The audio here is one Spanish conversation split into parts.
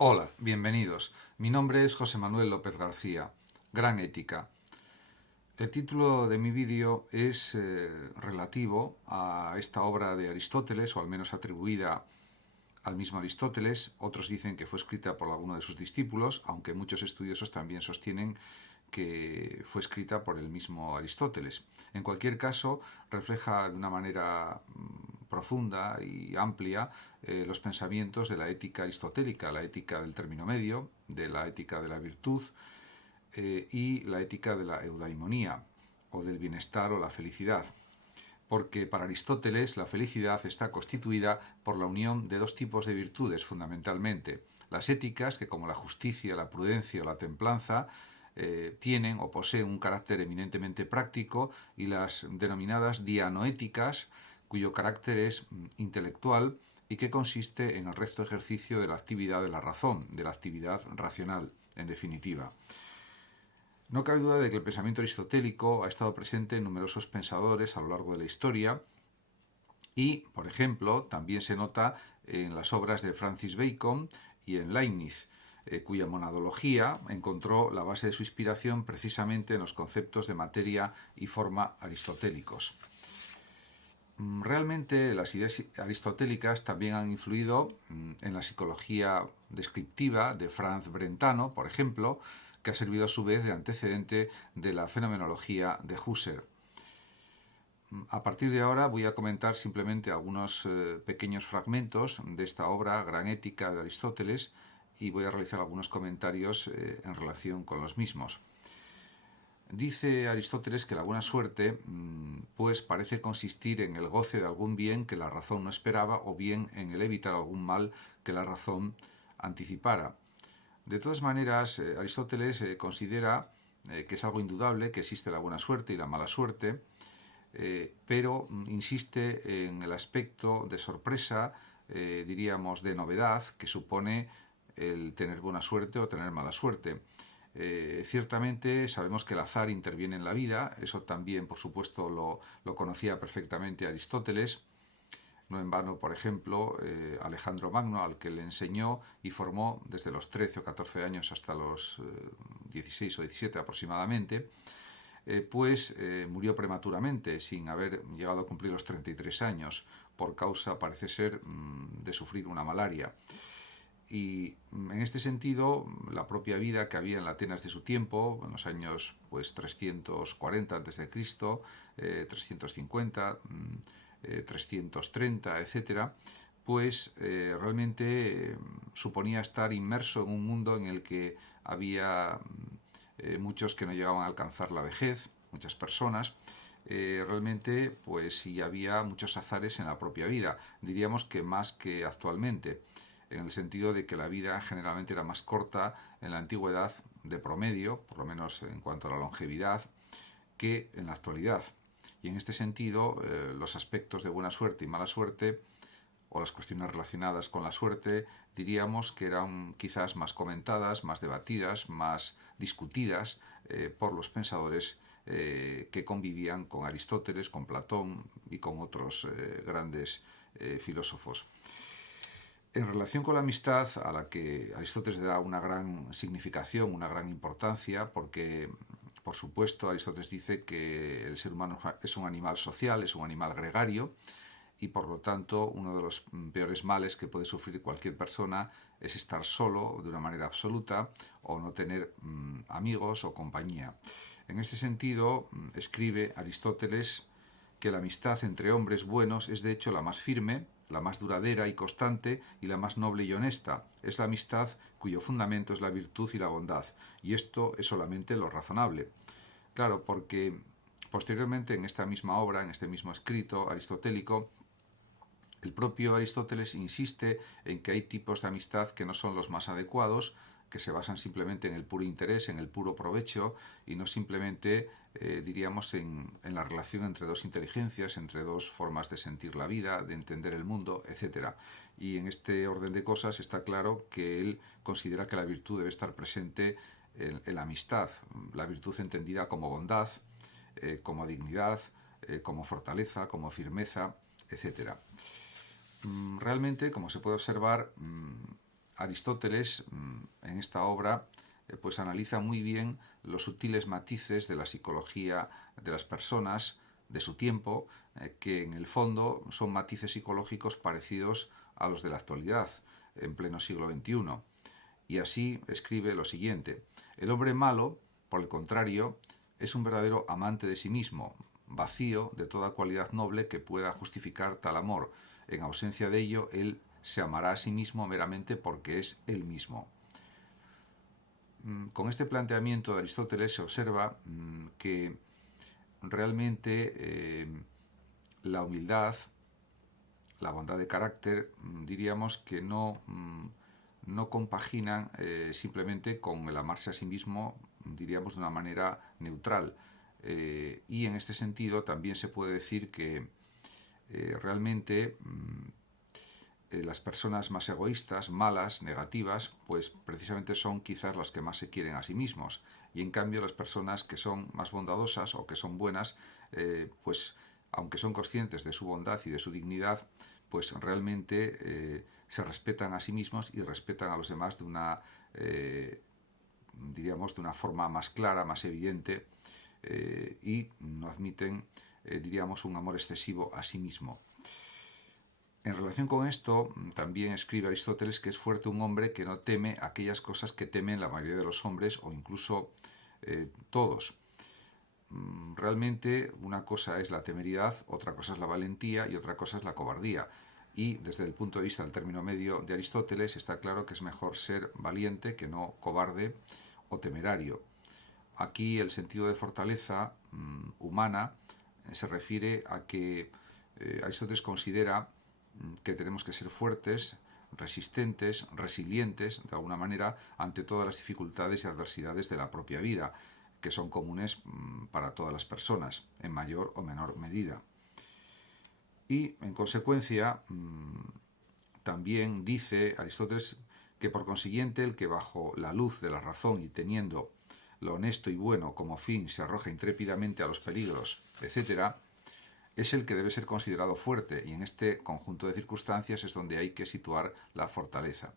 Hola, bienvenidos. Mi nombre es José Manuel López García. Gran Ética. El título de mi vídeo es relativo a esta obra de Aristóteles, o al menos atribuida al mismo Aristóteles. Otros dicen que fue escrita por alguno de sus discípulos, aunque muchos estudiosos también sostienen que fue escrita por el mismo Aristóteles. En cualquier caso, refleja de una manera profunda y amplia los pensamientos de la ética aristotélica, la ética del término medio, de la ética de la virtud y la ética de la eudaimonía, o del bienestar o la felicidad. Porque para Aristóteles la felicidad está constituida por la unión de dos tipos de virtudes fundamentalmente: las éticas, que como la justicia, la prudencia o la templanza tienen o poseen un carácter eminentemente práctico, y las denominadas dianoéticas, cuyo carácter es intelectual y que consiste en el recto ejercicio de la actividad de la razón, de la actividad racional, en definitiva. No cabe duda de que el pensamiento aristotélico ha estado presente en numerosos pensadores a lo largo de la historia y, por ejemplo, también se nota en las obras de Francis Bacon y en Leibniz, cuya monadología encontró la base de su inspiración precisamente en los conceptos de materia y forma aristotélicos. Realmente las ideas aristotélicas también han influido en la psicología descriptiva de Franz Brentano, por ejemplo, que ha servido a su vez de antecedente de la fenomenología de Husserl. A partir de ahora voy a comentar simplemente algunos pequeños fragmentos de esta obra, Gran Ética de Aristóteles, y voy a realizar algunos comentarios en relación con los mismos. Dice Aristóteles que la buena suerte pues parece consistir en el goce de algún bien que la razón no esperaba, o bien en el evitar algún mal que la razón anticipara. De todas maneras, Aristóteles considera que es algo indudable que existe la buena suerte y la mala suerte, pero insiste en el aspecto de sorpresa, diríamos de novedad, que supone el tener buena suerte o tener mala suerte. Ciertamente sabemos que el azar interviene en la vida, eso también por supuesto lo conocía perfectamente Aristóteles. No en vano, por ejemplo, Alejandro Magno, al que le enseñó y formó desde los 13 o 14 años hasta los 16 o 17 aproximadamente, murió prematuramente, sin haber llegado a cumplir los 33 años, por causa, parece ser, de sufrir una malaria. Y en este sentido, la propia vida que había en la Atenas de su tiempo, en los años 340 a.C., 350, 330, etcétera, realmente suponía estar inmerso en un mundo en el que había muchos que no llegaban a alcanzar la vejez, muchas personas. Realmente, sí había muchos azares en la propia vida, diríamos que más que actualmente, en el sentido de que la vida generalmente era más corta en la antigüedad, de promedio, por lo menos en cuanto a la longevidad, que en la actualidad. Y en este sentido, los aspectos de buena suerte y mala suerte, o las cuestiones relacionadas con la suerte, diríamos que eran quizás más comentadas, más debatidas, más discutidas por los pensadores que convivían con Aristóteles, con Platón y con otros grandes filósofos. En relación con la amistad, a la que Aristóteles da una gran significación, una gran importancia, porque, por supuesto, Aristóteles dice que el ser humano es un animal social, es un animal gregario, y por lo tanto uno de los peores males que puede sufrir cualquier persona es estar solo de una manera absoluta, o no tener amigos o compañía. En este sentido, escribe Aristóteles que la amistad entre hombres buenos es de hecho la más firme, la más duradera y constante, y la más noble y honesta. Es la amistad cuyo fundamento es la virtud y la bondad, y esto es solamente lo razonable. Claro, porque posteriormente en esta misma obra, en este mismo escrito aristotélico, el propio Aristóteles insiste en que hay tipos de amistad que no son los más adecuados, que se basan simplemente en el puro interés, en el puro provecho, y no simplemente, diríamos, en la relación entre dos inteligencias, entre dos formas de sentir la vida, de entender el mundo, etc. Y en este orden de cosas está claro que él considera que la virtud debe estar presente en la amistad, la virtud entendida como bondad, como dignidad, como fortaleza, como firmeza, etc. Realmente, como se puede observar, Aristóteles, en esta obra, pues analiza muy bien los sutiles matices de la psicología de las personas de su tiempo, que en el fondo son matices psicológicos parecidos a los de la actualidad, en pleno siglo XXI. Y así escribe lo siguiente: el hombre malo, por el contrario, es un verdadero amante de sí mismo, vacío de toda cualidad noble que pueda justificar tal amor. En ausencia de ello, él se amará a sí mismo meramente porque es él mismo. Con este planteamiento de Aristóteles se observa que realmente la humildad, la bondad de carácter, diríamos que no compaginan simplemente con el amarse a sí mismo, diríamos de una manera neutral. Y en este sentido también se puede decir que realmente las personas más egoístas, malas, negativas, pues precisamente son quizás las que más se quieren a sí mismos. Y en cambio las personas que son más bondadosas o que son buenas, pues aunque son conscientes de su bondad y de su dignidad, pues realmente se respetan a sí mismos y respetan a los demás de una, diríamos, de una forma más clara, más evidente, y no admiten, diríamos, un amor excesivo a sí mismo. En relación con esto, también escribe Aristóteles que es fuerte un hombre que no teme aquellas cosas que temen la mayoría de los hombres o incluso todos. Realmente una cosa es la temeridad, otra cosa es la valentía y otra cosa es la cobardía. Y desde el punto de vista del término medio de Aristóteles está claro que es mejor ser valiente que no cobarde o temerario. Aquí el sentido de fortaleza humana se refiere a que Aristóteles considera que tenemos que ser fuertes, resistentes, resilientes, de alguna manera, ante todas las dificultades y adversidades de la propia vida, que son comunes para todas las personas, en mayor o menor medida. Y, en consecuencia, también dice Aristóteles que, por consiguiente, el que bajo la luz de la razón y teniendo lo honesto y bueno como fin se arroja intrépidamente a los peligros, etc., es el que debe ser considerado fuerte, y en este conjunto de circunstancias es donde hay que situar la fortaleza.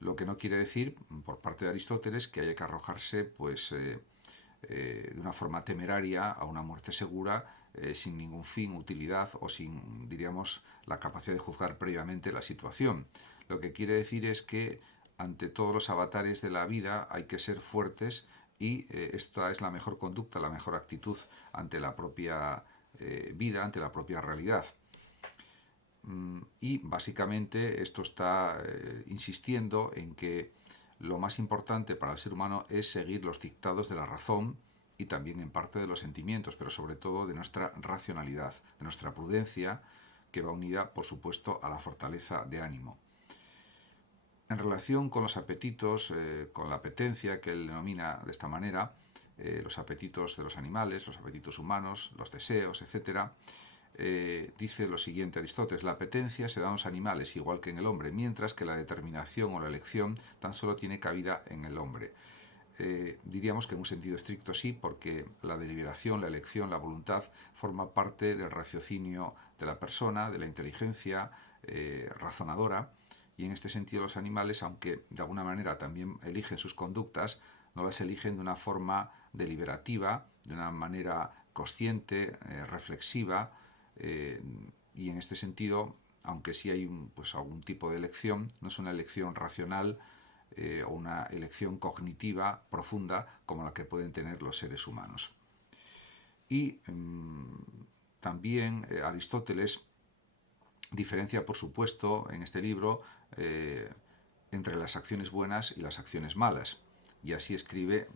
Lo que no quiere decir, por parte de Aristóteles, que haya que arrojarse pues, de una forma temeraria a una muerte segura, sin ningún fin, utilidad o sin, diríamos, la capacidad de juzgar previamente la situación. Lo que quiere decir es que ante todos los avatares de la vida hay que ser fuertes y esta es la mejor conducta, la mejor actitud ante la propia vida, ante la propia realidad. Y básicamente esto está insistiendo en que lo más importante para el ser humano es seguir los dictados de la razón y también en parte de los sentimientos, pero sobre todo de nuestra racionalidad, de nuestra prudencia, que va unida, por supuesto, a la fortaleza de ánimo. En relación con los apetitos, con la apetencia que él denomina de esta manera, los apetitos de los animales, los apetitos humanos, los deseos, etc., dice lo siguiente Aristóteles: la apetencia se da en los animales igual que en el hombre, mientras que la determinación o la elección tan solo tiene cabida en el hombre. Diríamos que en un sentido estricto sí, porque la deliberación, la elección, la voluntad forma parte del raciocinio de la persona, de la inteligencia razonadora, y en este sentido los animales, aunque de alguna manera también eligen sus conductas, no las eligen de una forma deliberativa, de una manera consciente, reflexiva, y en este sentido, aunque sí hay pues, algún tipo de elección, no es una elección racional o una elección cognitiva profunda como la que pueden tener los seres humanos. Y también Aristóteles diferencia, por supuesto, en este libro entre las acciones buenas y las acciones malas. Y así escribe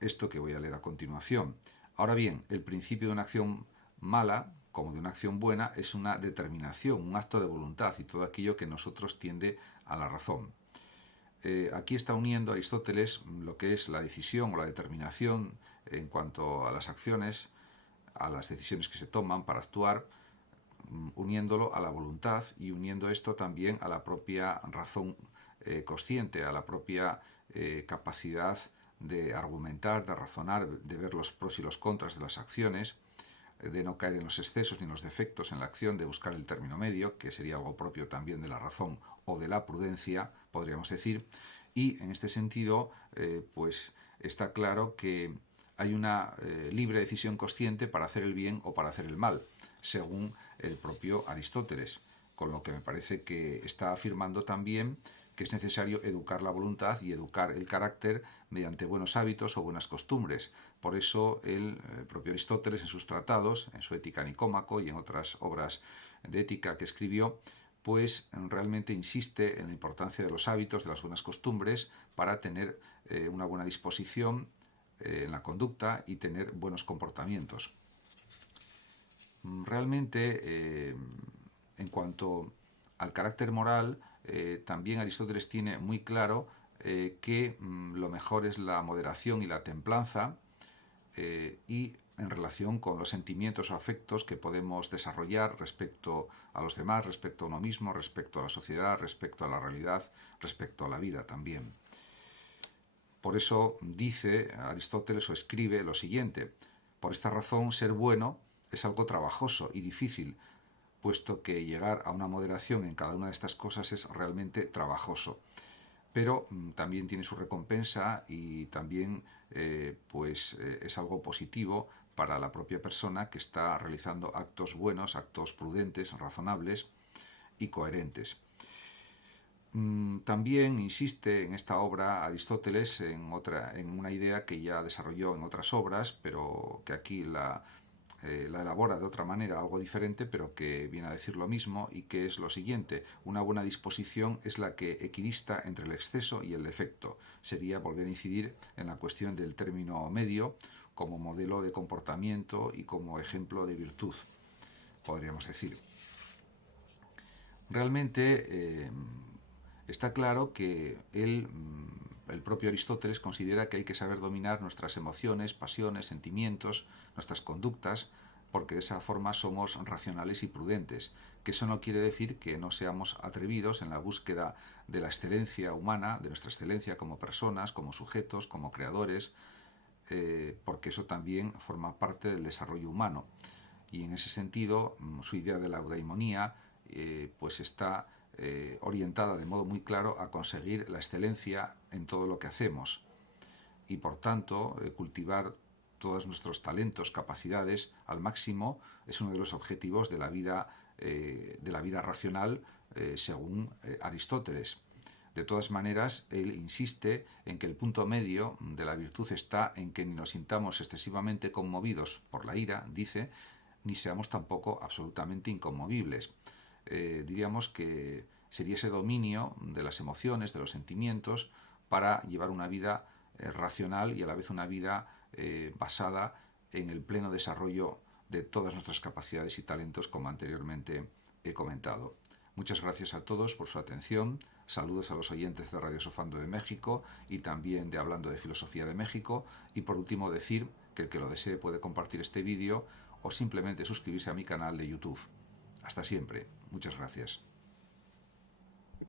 esto que voy a leer a continuación. Ahora bien, el principio de una acción mala, como de una acción buena, es una determinación, un acto de voluntad y todo aquello que en nosotros tiende a la razón. Aquí está uniendo Aristóteles lo que es la decisión o la determinación en cuanto a las acciones, a las decisiones que se toman para actuar, uniéndolo a la voluntad y uniendo esto también a la propia razón consciente, a la propia capacidad de argumentar, de razonar, de ver los pros y los contras de las acciones, de no caer en los excesos ni en los defectos en la acción, de buscar el término medio, que sería algo propio también de la razón o de la prudencia, podríamos decir. Y en este sentido, pues está claro que hay una libre decisión consciente para hacer el bien o para hacer el mal, según el propio Aristóteles, con lo que me parece que está afirmando también que es necesario educar la voluntad y educar el carácter mediante buenos hábitos o buenas costumbres. Por eso el propio Aristóteles, en sus tratados, en su Ética Nicómaco y en otras obras de ética que escribió, pues realmente insiste en la importancia de los hábitos, de las buenas costumbres, para tener una buena disposición en la conducta y tener buenos comportamientos. Realmente, en cuanto al carácter moral, también Aristóteles tiene muy claro que lo mejor es la moderación y la templanza, y en relación con los sentimientos o afectos que podemos desarrollar respecto a los demás, respecto a uno mismo, respecto a la sociedad, respecto a la realidad, respecto a la vida también. Por eso dice Aristóteles o escribe lo siguiente: por esta razón, ser bueno es algo trabajoso y difícil, puesto que llegar a una moderación en cada una de estas cosas es realmente trabajoso. Pero también tiene su recompensa y también es algo positivo para la propia persona que está realizando actos buenos, actos prudentes, razonables y coherentes. También insiste en esta obra Aristóteles en una idea que ya desarrolló en otras obras, pero que aquí la elabora de otra manera, algo diferente, pero que viene a decir lo mismo, y que es lo siguiente: una buena disposición es la que equidista entre el exceso y el defecto. Sería volver a incidir en la cuestión del término medio como modelo de comportamiento y como ejemplo de virtud, podríamos decir. Realmente está claro que el propio Aristóteles considera que hay que saber dominar nuestras emociones, pasiones, sentimientos, nuestras conductas, porque de esa forma somos racionales y prudentes, que eso no quiere decir que no seamos atrevidos en la búsqueda de la excelencia humana, de nuestra excelencia como personas, como sujetos, como creadores, porque eso también forma parte del desarrollo humano. Y en ese sentido, su idea de la eudaimonía pues está orientada de modo muy claro a conseguir la excelencia en todo lo que hacemos, y por tanto cultivar todos nuestros talentos, capacidades al máximo es uno de los objetivos de la vida racional, según Aristóteles. De todas maneras, él insiste en que el punto medio de la virtud está en que ni nos sintamos excesivamente conmovidos por la ira, dice, ni seamos tampoco absolutamente inconmovibles. Diríamos que sería ese dominio de las emociones, de los sentimientos, para llevar una vida racional y a la vez una vida basada en el pleno desarrollo de todas nuestras capacidades y talentos, como anteriormente he comentado. Muchas gracias a todos por su atención. Saludos a los oyentes de Radio Sofando de México y también de Hablando de Filosofía de México. Y por último decir que el que lo desee puede compartir este vídeo o simplemente suscribirse a mi canal de YouTube. Hasta siempre. Muchas gracias.